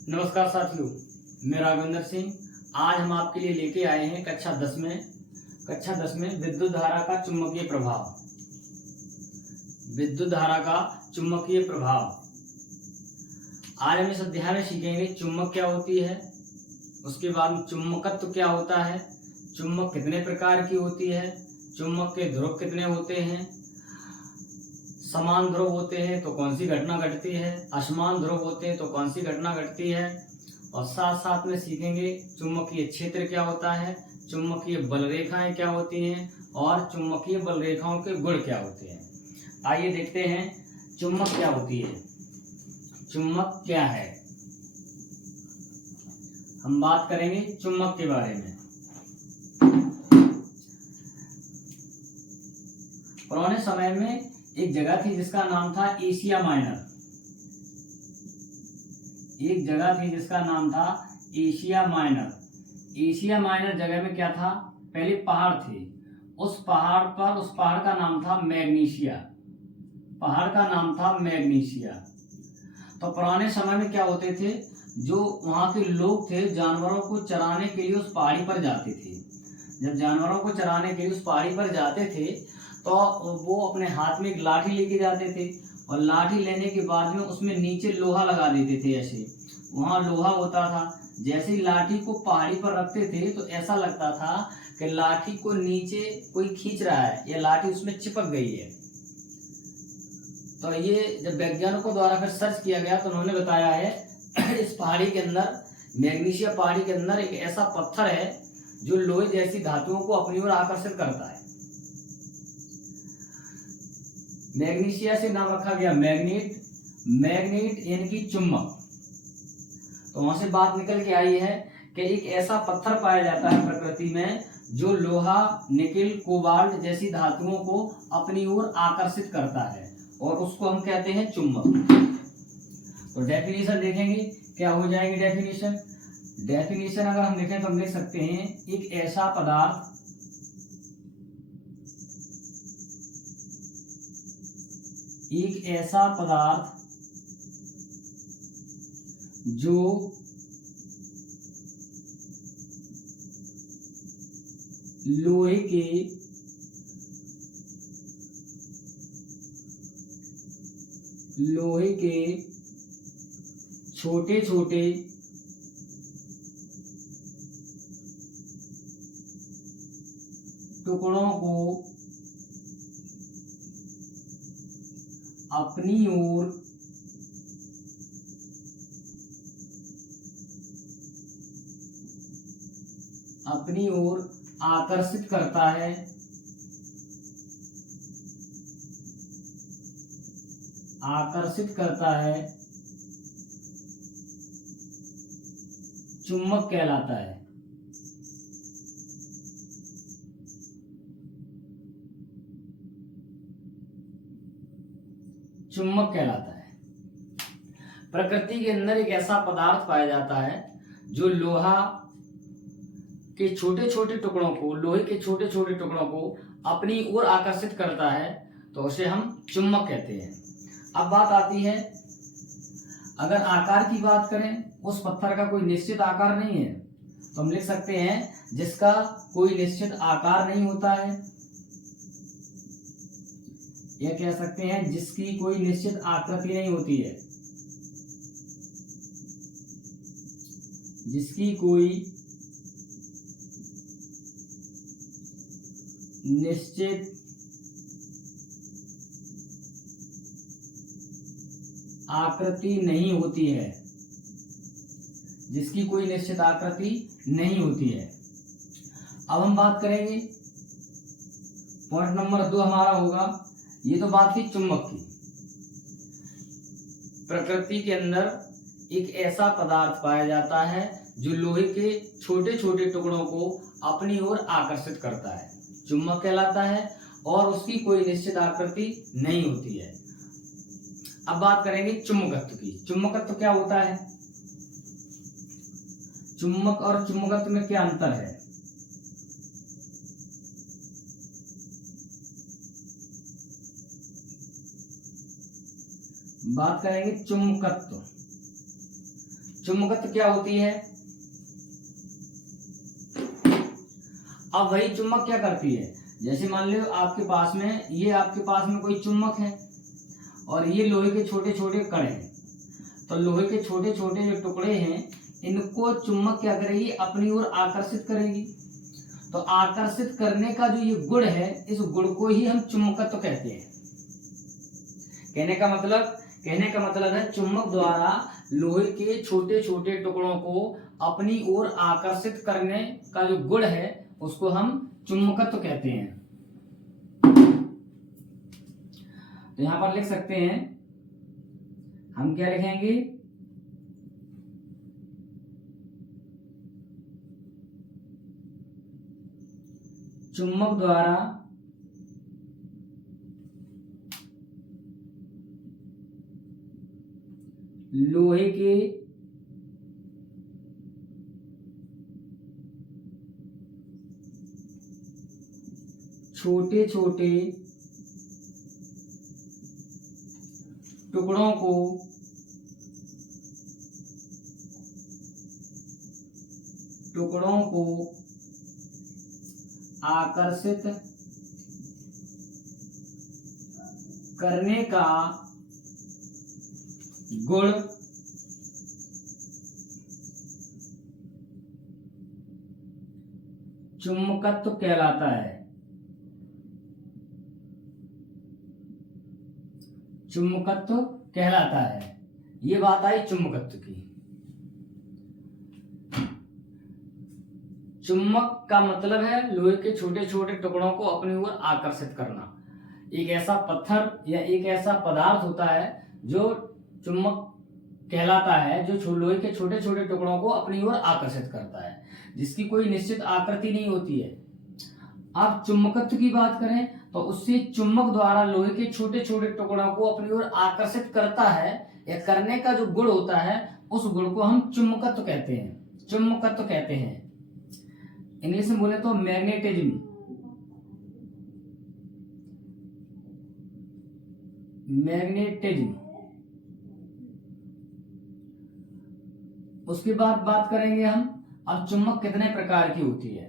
नमस्कार साथियों, मैं राघवेंद्र सिंह। आज हम आपके लिए लेके आए हैं कक्षा 10 में विद्युत धारा का चुंबकीय प्रभाव। विद्युत धारा का चुंबकीय प्रभाव। आज हम इस अध्याय में सीखेंगे चुंबक क्या होती है, उसके बाद चुंबकत्व क्या होता है, चुंबक कितने प्रकार की होती है, चुंबक के ध्रुव कितने होते हैं, समान ध्रुव होते हैं तो कौन सी घटना घटती है, असमान ध्रुव होते हैं तो कौन सी घटना घटती है, और साथ साथ में सीखेंगे चुंबकीय क्षेत्र क्या होता है, चुंबकीय बल रेखाएं क्या होती हैं और चुंबकीय बल रेखाओं के गुण क्या होते हैं। आइए देखते हैं चुंबक क्या होती है। चुंबक क्या है, हम बात करेंगे चुंबक के बारे में। पुराने समय में एक जगह थी जिसका नाम था एशिया माइनर। एक जगह थी जिसका नाम था एशिया माइनर। एशिया माइनर जगह में क्या था, पहले पहाड़ थे। उस पहाड़ का नाम था मैग्नीशिया। पहाड़ का नाम था मैग्नीशिया। तो पुराने समय में क्या होते थे, जो वहां के लोग थे जानवरों को चराने के लिए उस पहाड़ी पर जाते थे। जब जानवरों को चराने के लिए उस पहाड़ी पर जाते थे तो वो अपने हाथ में एक लाठी लेके जाते थे, और लाठी लेने के बाद में उसमें नीचे लोहा लगा देते थे। ऐसे वहां लोहा होता था। जैसे ही लाठी को पहाड़ी पर रखते थे तो ऐसा लगता था कि लाठी को नीचे कोई खींच रहा है या लाठी उसमें चिपक गई है। तो ये जब वैज्ञानिकों द्वारा फिर सर्च किया गया तो उन्होंने बताया है इस पहाड़ी के अंदर, मैग्नीशिया पहाड़ी के अंदर एक ऐसा पत्थर है जो लोहे जैसी धातुओं को अपनी ओर आकर्षित करता है। मैग्नीशिया से नाम रखा गया मैग्नेट। मैग्नेट यानी कि चुंबक। तो वहां से बात निकल के आई है कि एक ऐसा पत्थर पाया जाता है प्रकृति में जो लोहा, निकेल, कोबाल्ट जैसी धातुओं को अपनी ओर आकर्षित करता है, और उसको हम कहते हैं चुंबक। तो डेफिनेशन देखेंगे, क्या हो जाएगी डेफिनेशन। डेफिनेशन अगर हम देखें तो हम लिख सकते हैं एक ऐसा पदार्थ जो लोहे के छोटे छोटे टुकड़ों को अपनी ओर आकर्षित करता है, चुंबक कहलाता है। चुंबक कहलाता है। प्रकृति के अंदर एक ऐसा पदार्थ पाया जाता है जो लोहा के छोटे छोटे टुकड़ों को, लोहे के छोटे छोटे टुकड़ों को अपनी ओर आकर्षित करता है, तो उसे हम चुंबक कहते हैं। अब बात आती है, अगर आकार की बात करें, उस पत्थर का कोई निश्चित आकार नहीं है, तो हम लिख सकते हैं जिसका कोई निश्चित आकार नहीं होता है, या कह सकते हैं जिसकी कोई निश्चित आकृति नहीं होती है। जिसकी कोई निश्चित आकृति नहीं होती है। जिसकी कोई निश्चित आकृति नहीं होती है। अब हम बात करेंगे, पॉइंट नंबर 2 हमारा होगा, ये तो बात थी चुंबक की। प्रकृति के अंदर एक ऐसा पदार्थ पाया जाता है जो लोहे के छोटे छोटे टुकड़ों को अपनी ओर आकर्षित करता है, चुंबक कहलाता है, और उसकी कोई निश्चित आकृति नहीं होती है। अब बात करेंगे चुंबकत्व की। चुंबकत्व क्या होता है, चुंबक और चुंबकत्व में क्या अंतर है। बात करेंगे चुंबकत्व। चुंबकत्व क्या होती है। अब वही चुम्बक क्या करती है, जैसे मान लो आपके पास में कोई चुम्बक है और ये लोहे के छोटे छोटे कण हैं, तो लोहे के छोटे छोटे जो टुकड़े हैं इनको चुम्बक क्या करेगी, अपनी ओर आकर्षित करेगी। तो आकर्षित करने का जो ये गुण है, इस गुण को ही हम चुंबकत्व कहते हैं। कहने का मतलब है चुम्बक द्वारा लोहे के छोटे छोटे टुकड़ों को अपनी ओर आकर्षित करने का जो गुण है उसको हम चुंबकत्व कहते हैं। तो यहां पर लिख सकते हैं, हम क्या लिखेंगे, चुम्बक द्वारा लोहे के छोटे छोटे टुकड़ों को आकर्षित करने का गुण चुंबकत्व कहलाता है। चुंबकत्व कहलाता है। ये बात आई चुंबकत्व की। चुंबक का मतलब है लोहे के छोटे छोटे टुकड़ों को अपनी ओर आकर्षित करना। एक ऐसा पत्थर या एक ऐसा पदार्थ होता है जो चुंबक कहलाता है, जो लोहे के छोटे छोटे टुकड़ों को अपनी ओर आकर्षित करता है, जिसकी कोई निश्चित आकृति नहीं होती है। अब चुंबकत्व की बात करें तो उससे चुंबक द्वारा लोहे के छोटे छोटे टुकड़ों को अपनी ओर आकर्षित करता है या करने का जो गुण होता है उस गुण को हम चुंबकत्व कहते हैं। इंग्लिश में बोले तो मैग्नेटिज्म। उसके बाद बात करेंगे हम अब चुंबक कितने प्रकार की होती है,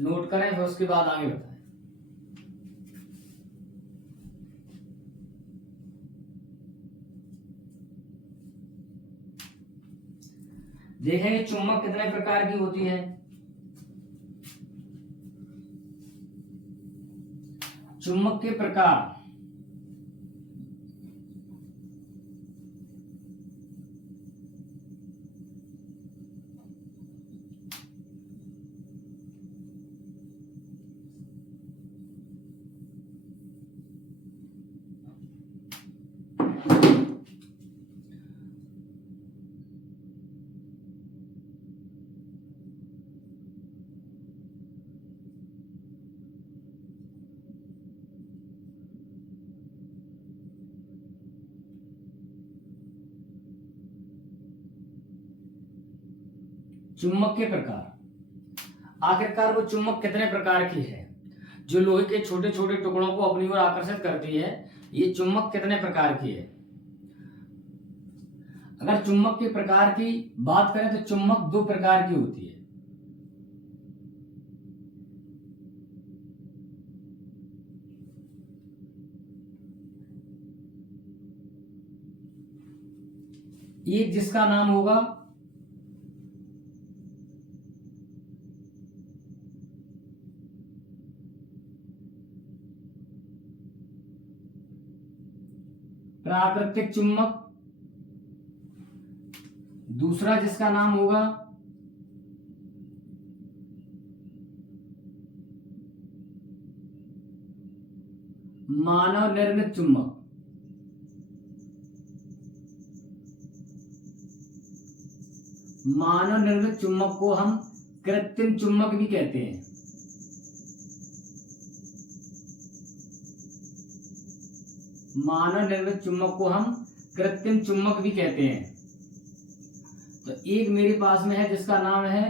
नोट करें फिर उसके बाद आगे बताएं। देखेंगे चुंबक कितने प्रकार की होती है। चुंबक के प्रकार, चुंबक के प्रकार, आखिरकार वो चुंबक कितने प्रकार की है जो लोहे के छोटे छोटे टुकड़ों को अपनी ओर आकर्षित करती है। ये चुंबक कितने प्रकार की है। अगर चुंबक के प्रकार की बात करें तो चुंबक दो प्रकार की होती है। एक जिसका नाम होगा प्राकृतिक चुंबक, दूसरा जिसका नाम होगा मानव निर्मित चुंबक। मानव निर्मित चुंबक को हम कृत्रिम चुंबक भी कहते हैं। मानव निर्मित चुंबक को हम कृत्रिम चुंबक भी कहते हैं। तो एक मेरे पास में है जिसका नाम है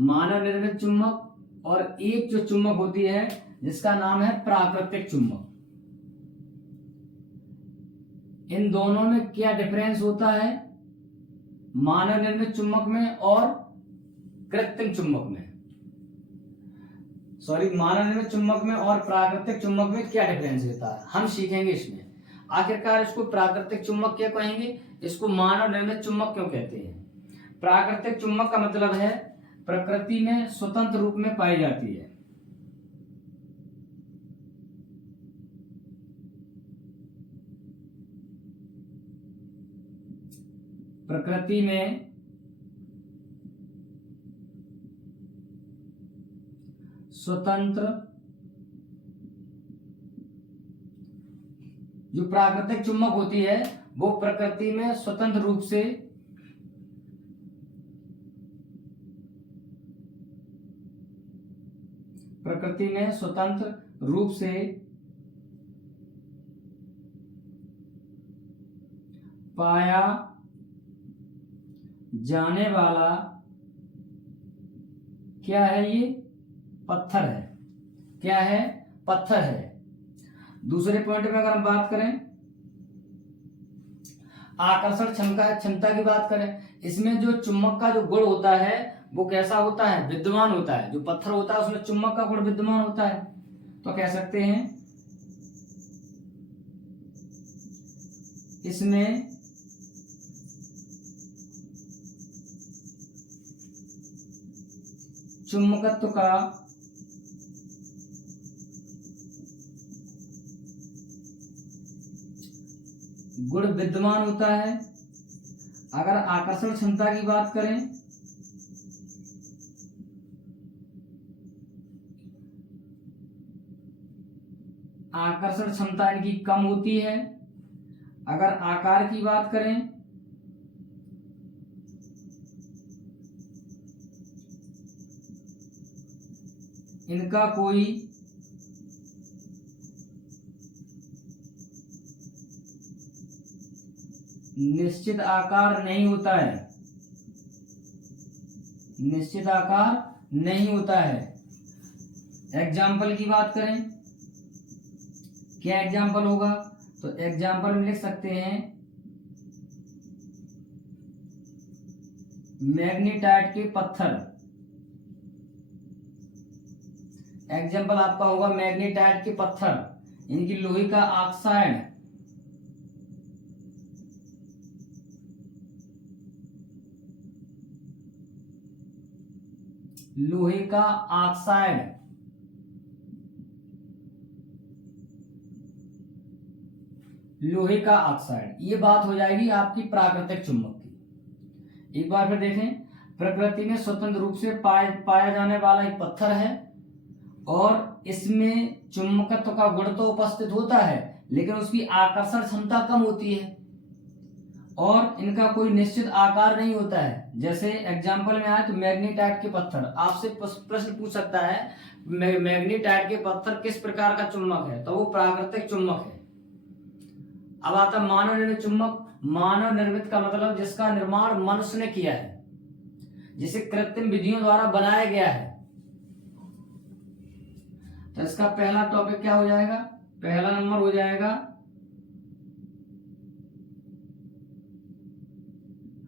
मानव निर्मित चुंबक और एक जो चुंबक होती है जिसका नाम है प्राकृतिक चुंबक। इन दोनों में क्या डिफरेंस होता है मानव निर्मित चुंबक में और कृत्रिम चुंबक में, सॉरी मानव निर्मित चुंबक में और प्राकृतिक चुंबक में क्या डिफरेंस होता है, हम सीखेंगे इसमें। आखिरकार इसको प्राकृतिक चुंबक क्यों कहेंगे, इसको मानव निर्मित चुंबक क्यों कहते हैं। प्राकृतिक चुंबक का मतलब है प्रकृति में स्वतंत्र रूप में पाई जाती है। प्रकृति में स्वतंत्र, जो प्राकृतिक चुंबक होती है वो प्रकृति में स्वतंत्र रूप से पाया जाने वाला क्या है, ये पत्थर है। क्या है, पत्थर है। दूसरे पॉइंट में अगर हम बात करें आकर्षण क्षमता की बात करें, इसमें जो चुंबक का जो गुण होता है वो कैसा होता है, विद्यमान होता है। जो पत्थर होता है उसमें चुंबक का गुण विद्यमान होता है, तो कह सकते हैं इसमें चुंबकत्व का गुण विद्यमान होता है। अगर आकर्षण क्षमता की बात करें, आकर्षण क्षमता इनकी कम होती है। अगर आकार की बात करें, इनका कोई निश्चित आकार नहीं होता है, निश्चित आकार नहीं होता है। एग्जाम्पल की बात करें, क्या एग्जाम्पल होगा, तो एग्जाम्पल में लिख सकते हैं मैग्नेटाइट के पत्थर। एग्जाम्पल आपका होगा मैग्नेटाइट के पत्थर, इनकी लोहे का ऑक्साइड, लोहे का ऑक्साइड, लोहे का ऑक्साइड। ये बात हो जाएगी आपकी प्राकृतिक चुंबक की। एक बार फिर देखें, प्रकृति में स्वतंत्र रूप से पाया जाने वाला एक पत्थर है और इसमें चुंबकत्व का गुण तो उपस्थित होता है लेकिन उसकी आकर्षण क्षमता कम होती है और इनका कोई निश्चित आकार नहीं होता है। जैसे एग्जाम्पल में आए तो मैग्नेटाइट के पत्थर, आपसे प्रश्न पूछ सकता है मैग्नेटाइट के पत्थर किस प्रकार का चुंबक है, तो वो प्राकृतिक चुंबक है। अब आता मानव निर्मित चुंबक। मानव निर्मित का मतलब जिसका निर्माण मनुष्य ने किया है, जिसे कृत्रिम विधियों द्वारा बनाया गया है। तो इसका पहला टॉपिक क्या हो जाएगा, पहला नंबर हो जाएगा,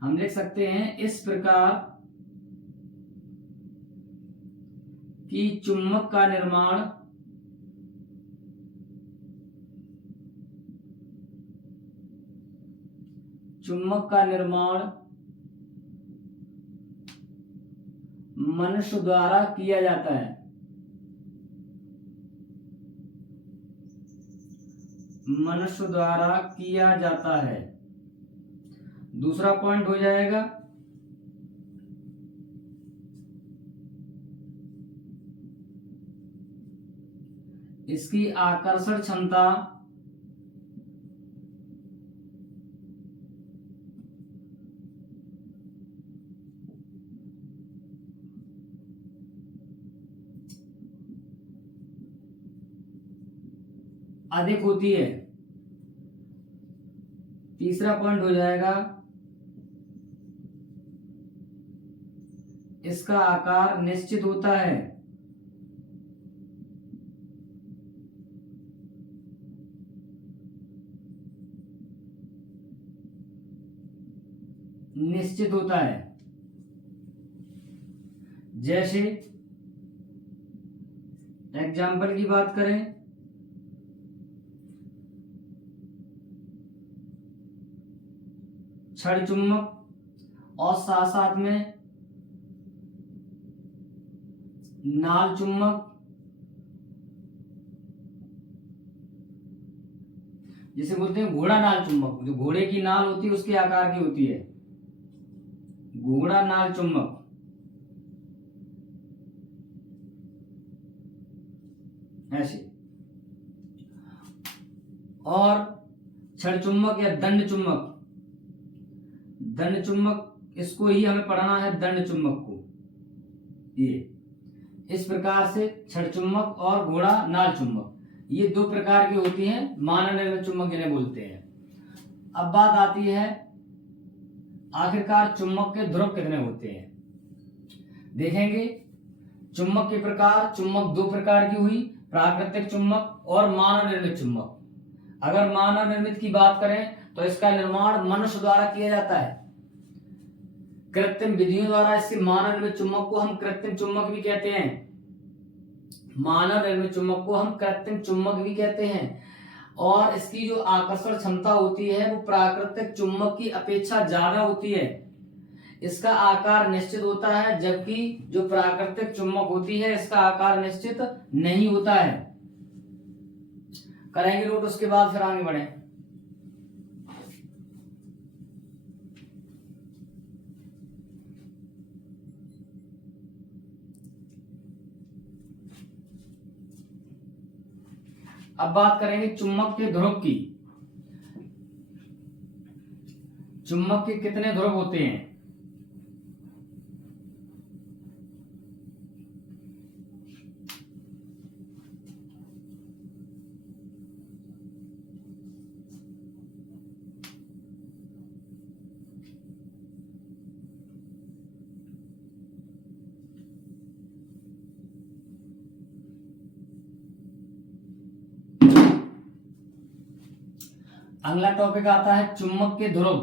हम लिख सकते हैं इस प्रकार कि चुंबक का निर्माण मनुष्य द्वारा किया जाता है। मनुष्य द्वारा किया जाता है। दूसरा पॉइंट हो जाएगा इसकी आकर्षण क्षमता अधिक होती है। तीसरा पॉइंट हो जाएगा इसका आकार निश्चित होता है। निश्चित होता है। जैसे एग्जाम्पल की बात करें, छड़ चुंबक और साथ साथ में नाल चुंबक, जिसे बोलते हैं घोड़ा नाल चुंबक। जो घोड़े की नाल होती है उसके आकार की होती है, घोड़ा नाल चुंबक। ऐसे। और छड़ चुंबक या दंड चुंबक, दंड चुंबक इसको ही हमें पढ़ना है, दंड चुंबक को। ये इस प्रकार से छड़ चुंबक और घोड़ा नाल चुंबक, ये दो प्रकार की होती हैं, मानव निर्मित चुंबक जिन्हें बोलते हैं। अब बात आती है आखिरकार चुंबक के ध्रुव कितने होते हैं। देखेंगे चुंबक के प्रकार, चुंबक दो प्रकार की हुई, प्राकृतिक चुंबक और मानव निर्मित चुंबक। अगर मानव निर्मित की बात करें तो इसका निर्माण मनुष्य द्वारा किया जाता है, कृत्रिम विधियों द्वारा। इससे मानव निर्मित चुंबक को हम कृत्रिम चुंबक भी कहते हैं, मानव निर्मित चुंबक को हम कृत्रिम चुंबक भी कहते हैं। और इसकी जो आकर्षण क्षमता होती है वो प्राकृतिक चुंबक की अपेक्षा ज्यादा होती है। इसका आकार निश्चित होता है, जबकि जो प्राकृतिक चुंबक होती है इसका आकार निश्चित नहीं होता है। करेंगे नोट, उसके बाद फिर आगे बढ़े। अब बात करेंगे चुंबक के ध्रुव की। चुंबक के कितने ध्रुव होते हैं। अगला टॉपिक आता है चुंबक के ध्रुव।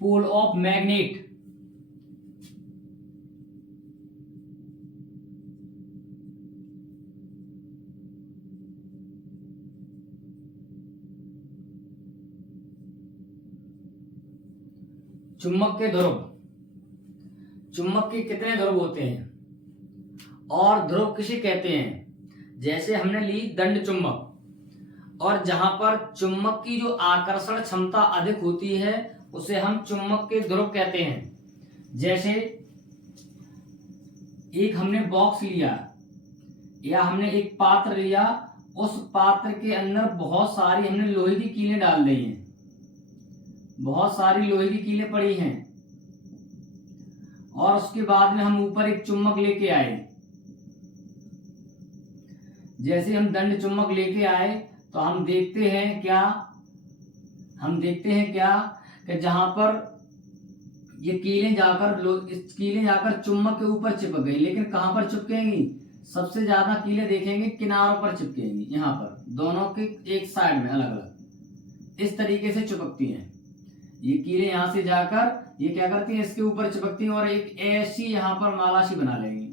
पोल ऑफ मैग्नेट। चुंबक के ध्रुव, चुंबक के कितने ध्रुव होते हैं और ध्रुव किसे कहते हैं। जैसे हमने ली दंड चुंबक, और जहां पर चुंबक की जो आकर्षण क्षमता अधिक होती है उसे हम चुंबक के ध्रुव कहते हैं। जैसे एक हमने बॉक्स लिया या हमने एक पात्र लिया, उस पात्र के अंदर बहुत सारी हमने लोहे की कीलें डाल दी हैं, बहुत सारी लोहे की कीलें पड़ी हैं, और उसके बाद में हम ऊपर एक चुंबक लेके आए। जैसे हम दंड चुंबक लेके आए तो हम देखते हैं क्या कि जहां पर ये कीलें जाकर चुंबक के ऊपर चिपक गई। लेकिन कहां पर चिपकेंगी, सबसे ज्यादा कीलें देखेंगे किनारों पर चिपकेंगी, यहाँ पर दोनों के एक साइड में अलग अलग इस तरीके से चिपकती हैं। ये कीलें यहाँ से जाकर ये क्या करती हैं, इसके ऊपर चिपकती हैं और एक ऐसी यहाँ पर मालाशी बना लेंगी।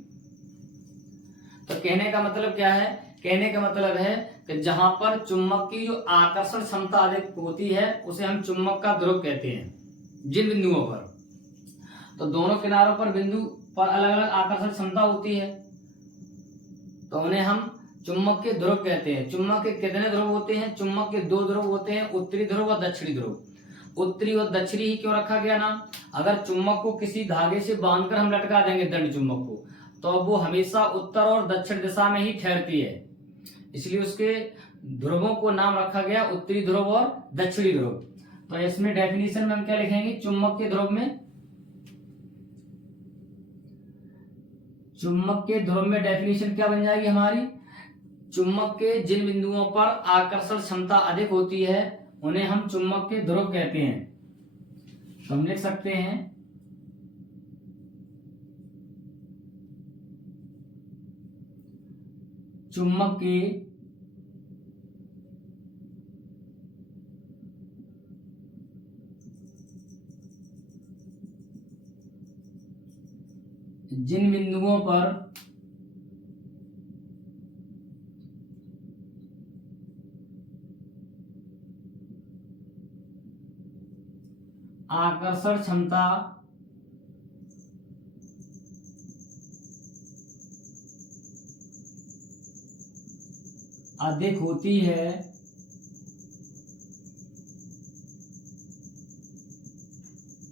तो कहने का मतलब क्या है, कहने का मतलब है कि जहां पर चुंबक की जो आकर्षण क्षमता अधिक होती है उसे हम चुंबक का ध्रुव कहते हैं। जिन बिंदुओं पर, तो दोनों किनारों पर बिंदु पर अलग अलग आकर्षण क्षमता होती है तो उन्हें हम चुंबक के ध्रुव कहते हैं। चुंबक के कितने ध्रुव होते हैं। चुंबक के दो ध्रुव होते हैं, उत्तरी ध्रुव और दक्षिणी ध्रुव। उत्तरी और दक्षिणी ही क्यों रखा गया नाम, अगर चुंबक को किसी धागे से बांधकर हम लटका देंगे दंड चुंबक को, तो वो हमेशा उत्तर और दक्षिण दिशा में ही ठहरती है, इसलिए उसके ध्रुवों को नाम रखा गया उत्तरी ध्रुव और दक्षिणी ध्रुव। तो इसमें डेफिनेशन में हम क्या लिखेंगे, चुंबक के ध्रुव में, चुंबक के ध्रुव में डेफिनेशन क्या बन जाएगी हमारी, चुंबक के जिन बिंदुओं पर आकर्षण क्षमता अधिक होती है उन्हें हम चुंबक के ध्रुव कहते हैं। तो हम लिख सकते हैं चुंबक के जिन बिंदुओं पर आकर्षण क्षमता अधिक होती है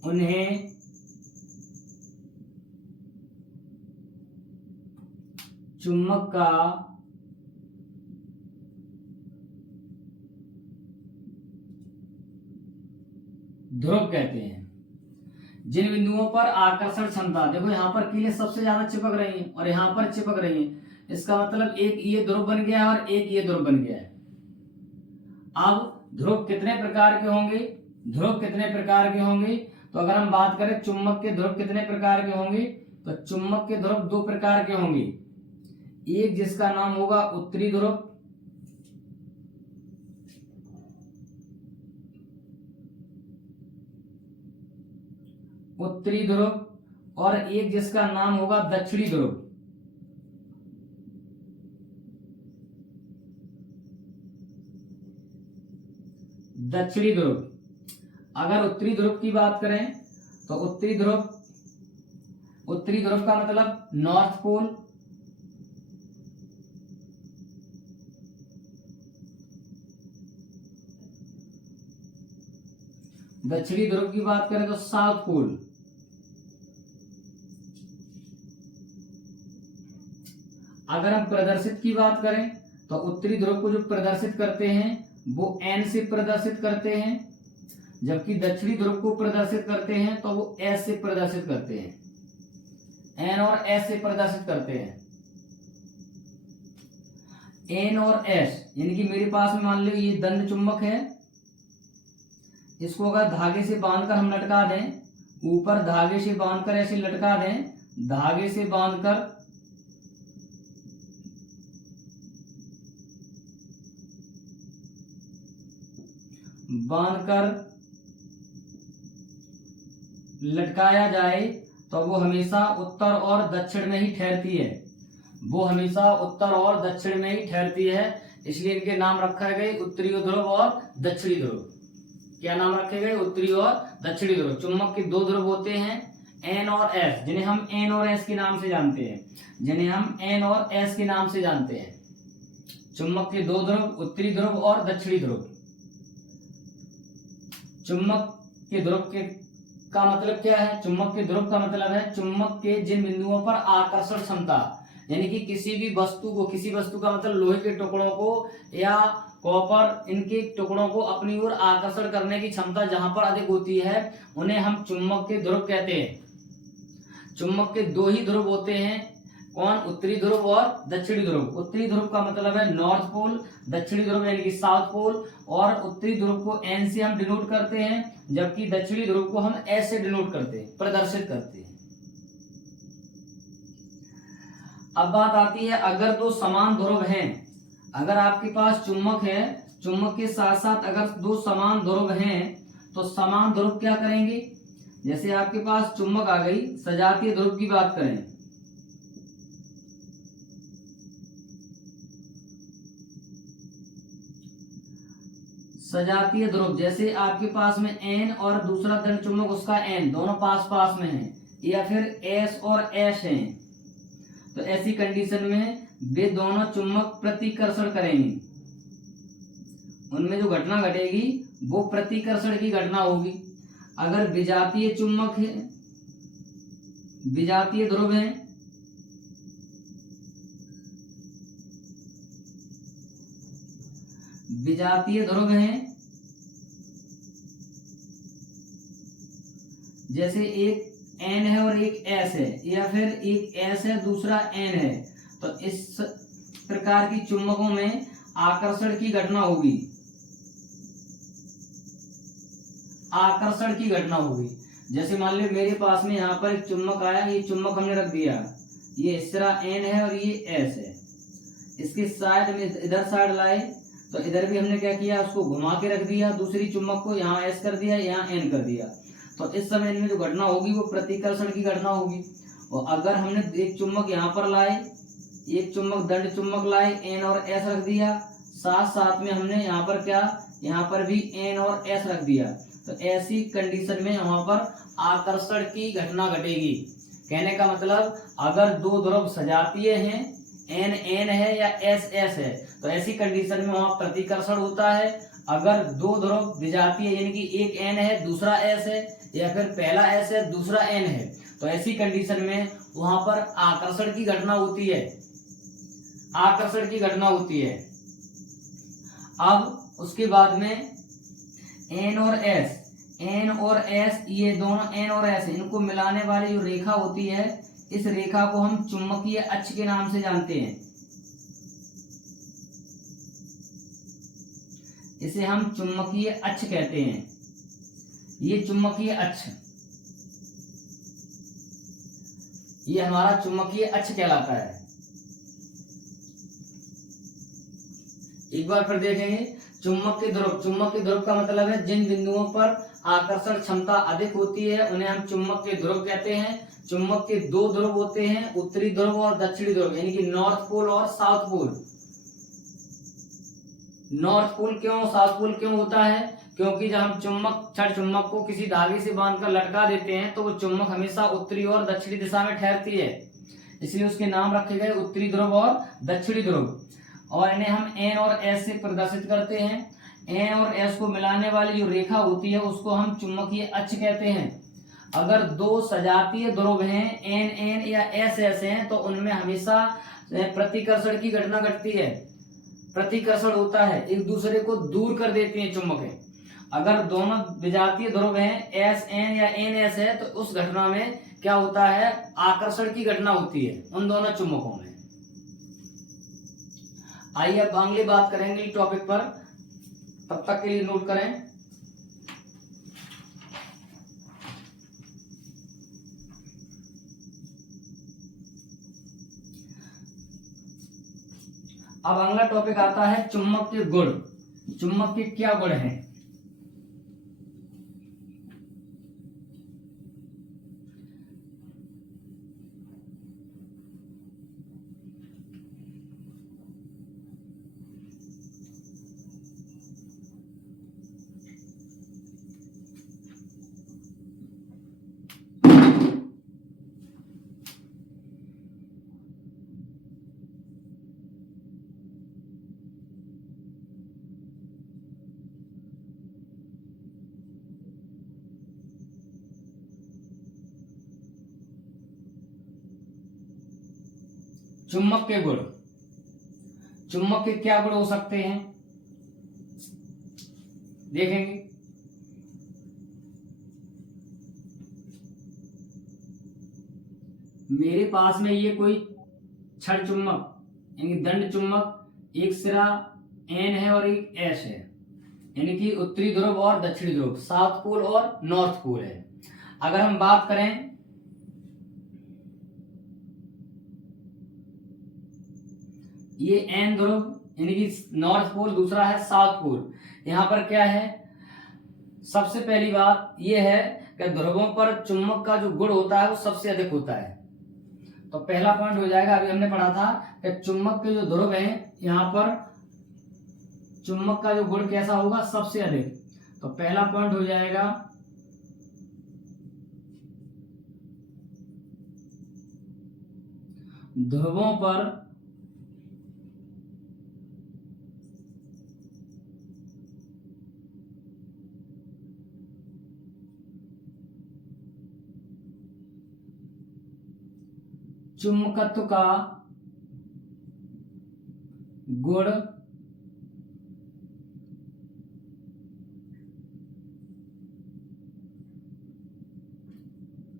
उन्हें चुंबक का ध्रुव कहते हैं। जिन बिंदुओं पर आकर्षण क्षमता, देखो यहाँ पर कीलें सबसे ज्यादा चिपक रही हैं और यहाँ पर चिपक रही हैं, इसका मतलब एक ये ध्रुव बन गया है और एक ये ध्रुव बन गया है। अब ध्रुव कितने प्रकार के होंगे, ध्रुव कितने प्रकार के होंगे, तो अगर हम बात करें चुंबक के ध्रुव कितने प्रकार के होंगे, तो चुंबक के ध्रुव दो प्रकार के होंगे। एक जिसका नाम होगा उत्तरी ध्रुव, उत्तरी ध्रुव, और एक जिसका नाम होगा दक्षिणी ध्रुव। दक्षिणी ध्रुव। अगर उत्तरी ध्रुव की बात करें तो उत्तरी ध्रुव का मतलब नॉर्थ पोल, दक्षिणी ध्रुव की बात करें तो साउथ पोल। अगर हम प्रदर्शित की बात करें तो उत्तरी ध्रुव को जो प्रदर्शित करते हैं वो एन से प्रदर्शित करते हैं, जबकि दक्षिणी ध्रुव को प्रदर्शित करते हैं तो वो एस से प्रदर्शित करते हैं, एन और एस से प्रदर्शित करते हैं। एन और एस यानी कि मेरे पास में मान लो ये दंड चुंबक है, इसको अगर धागे से बांधकर हम लटका दें, ऊपर धागे से बांधकर ऐसे लटका दें, धागे से बांधकर लटकाया जाए तो वो हमेशा उत्तर और दक्षिण में ही ठहरती है, वो हमेशा उत्तर और दक्षिण में ही ठहरती है। इसलिए इनके नाम रखा गए उत्तरी ध्रुव और दक्षिणी ध्रुव। क्या नाम रखे गए, उत्तरी और दक्षिणी ध्रुव। चुंबक के दो ध्रुव होते हैं एन और एस, जिन्हें हम एन और एस के नाम से जानते हैं, जिन्हें हम एन और एस के नाम से जानते हैं। चुंबक के दो ध्रुव, उत्तरी ध्रुव और दक्षिणी ध्रुव। चुंबक के ध्रुव का मतलब क्या है, चुंबक के ध्रुव का मतलब है चुंबक के जिन बिंदुओं पर आकर्षण क्षमता, यानी कि किसी भी वस्तु को, किसी वस्तु का मतलब लोहे के टुकड़ों को या कॉपर, इनके टुकड़ों को अपनी ओर आकर्षण करने की क्षमता जहां पर अधिक होती है उन्हें हम चुंबक के ध्रुव कहते हैं। चुंबक के दो ही ध्रुव होते हैं, कौन, उत्तरी ध्रुव और दक्षिणी ध्रुव। उत्तरी ध्रुव का मतलब है नॉर्थ पोल, दक्षिणी ध्रुव यानी कि साउथ पोल, और उत्तरी ध्रुव को एन से हम डिनोट करते हैं, जबकि दक्षिणी ध्रुव को हम एस से डिनोट करते हैं, प्रदर्शित करते हैं। अब बात आती है अगर दो समान ध्रुव हैं, अगर आपके पास चुंबक है, चुंबक के साथ साथ अगर दो समान ध्रुव हैं तो समान ध्रुव क्या करेंगे, जैसे आपके पास चुंबक आ गई, सजातीय ध्रुव की बात करें, सजातीय ध्रुव जैसे आपके पास में एन और दूसरा दंड चुंबक उसका एन, दोनों पास पास में हैं, या फिर एस और एस हैं, तो ऐसी कंडीशन में वे दोनों चुंबक प्रतिकर्षण करेंगे। उनमें जो घटना घटेगी वो प्रतिकर्षण की घटना होगी। अगर विजातीय चुंबक है, विजातीय ध्रुव है, विजातीय ध्रुव हैं, जैसे एक एन है और एक एस है, या फिर एक एस है दूसरा एन है, तो इस प्रकार की चुंबकों में आकर्षण की घटना होगी, आकर्षण की घटना होगी। जैसे मान लो मेरे पास में यहाँ पर एक चुम्बक आया, ये चुम्बक हमने रख दिया, ये इस तरह N है और ये S है। इसकी साइड में इधर साइड लाए तो इधर भी हमने क्या किया, उसको घुमा के रख दिया, दूसरी चुम्बक को यहाँ S कर दिया, यहाँ N कर दिया। तो इस समय इनमें जो घटना होगी वो प्रतिकर्षण की घटना होगी। और अगर हमने एक चुम्बक यहाँ पर लाए, एक चुम्बक दंड चुम्बक लाए, N और S रख दिया, साथ साथ में हमने यहाँ पर क्या, यहाँ पर भी N और S रख दिया, तो ऐसी कंडीशन में वहां पर आकर्षण की घटना घटेगी। कहने का मतलब अगर दो ध्रुव सजातीय हैं, N N है या S S है, तो ऐसी कंडीशन में वहां प्रतिकर्षण होता है। अगर दो ध्रुव विजातीय यानी कि एक N है दूसरा S है, या फिर पहला S है दूसरा N है, तो ऐसी कंडीशन में वहां पर आकर्षण की घटना होती है, आकर्षण की घटना होती है। अब उसके बाद में N और S, ये दोनों N और S इनको मिलाने वाली जो रेखा होती है, इस रेखा को हम चुंबकीय अक्ष के नाम से जानते हैं। इसे हम चुंबकीय अक्ष कहते हैं। ये चुंबकीय अक्ष, ये हमारा चुंबकीय अक्ष कहलाता है। एक बार फिर देखेंगे, चुंबक के ध्रुव का मतलब है जिन बिंदुओं पर आकर्षण क्षमता अधिक होती है उन्हें हम चुंबक के ध्रुव कहते हैं। चुंबक के दो ध्रुव होते हैं, उत्तरी ध्रुव और दक्षिणी ध्रुव, यानी कि नॉर्थ पोल और साउथ पोल। नॉर्थ पोल क्यों, साउथ पोल क्यों होता है? क्योंकि जब हम छड़ चुंबक को किसी धागे से बांधकर लटका देते हैं तो वो चुंबक हमेशा उत्तरी और दक्षिणी दिशा में ठहरती है, इसलिए उसके नाम रखे गए उत्तरी ध्रुव और दक्षिणी ध्रुव। और इन्हें हम N और S से प्रदर्शित करते हैं। N और S को मिलाने वाली जो रेखा होती है उसको हम चुंबकीय अक्ष कहते हैं। अगर दो सजातीय ध्रुव हैं, N N या S S हैं, तो उनमें हमेशा प्रतिकर्षण की घटना घटती है, प्रतिकर्षण होता है, एक दूसरे को दूर कर देती हैं चुंबकें। अगर दोनों विजातीय ध्रुव हैं, S N या N S है, तो उस घटना में क्या होता है, आकर्षण की घटना होती है उन दोनों चुंबकों में। आइए अब अगली बात करेंगे टॉपिक पर, तब तक के लिए नोट करें। अब अगला टॉपिक आता है चुंबक के गुण। चुंबक के क्या गुण हैं? चुंबक के गुण, चुंबक के क्या गुण हो सकते हैं देखेंगे। मेरे पास में ये कोई छड़ चुंबक यानी दंड चुंबक, एक सिरा N है और एक S है, यानी कि उत्तरी ध्रुव और दक्षिणी ध्रुव, साउथ पोल और नॉर्थ पोल है। अगर हम बात करें ये N ध्रुव यानी कि नॉर्थ पोल, दूसरा है साउथ पोल, यहाँ पर क्या है, सबसे पहली बात यह है कि ध्रुवों पर चुंबक का जो गुण होता है वो सबसे अधिक होता है। तो पहला पॉइंट हो जाएगा, अभी हमने पढ़ा था कि चुंबक के जो ध्रुव हैं यहाँ पर चुंबक का जो गुण कैसा होगा, सबसे अधिक। तो पहला पॉइंट हो जाएगा ध्रुवों पर चुंबकत्व का गुण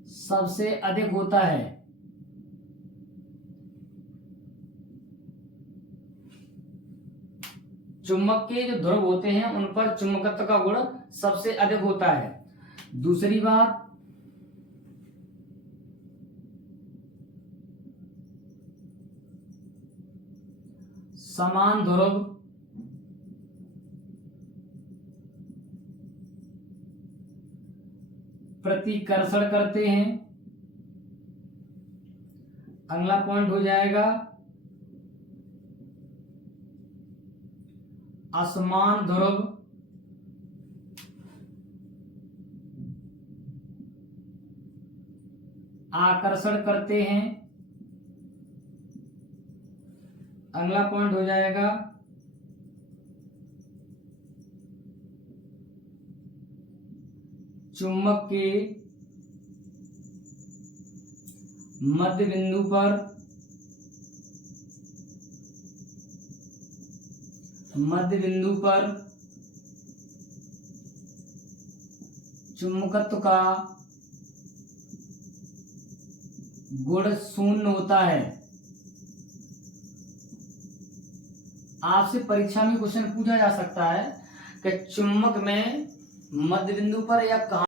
सबसे अधिक होता है। चुंबक के जो ध्रुव होते हैं उन पर चुंबकत्व का गुण सबसे अधिक होता है। दूसरी बात, समान ध्रुव प्रतिकर्षण करते हैं। अगला पॉइंट हो जाएगा असमान ध्रुव आकर्षण करते हैं। अगला पॉइंट हो जाएगा चुंबक के मध्य बिंदु पर चुंबकत्व का गुण शून्य होता है। आपसे परीक्षा में क्वेश्चन पूछा जा सकता है कि चुंबक में मध्य बिंदु पर या कहाँ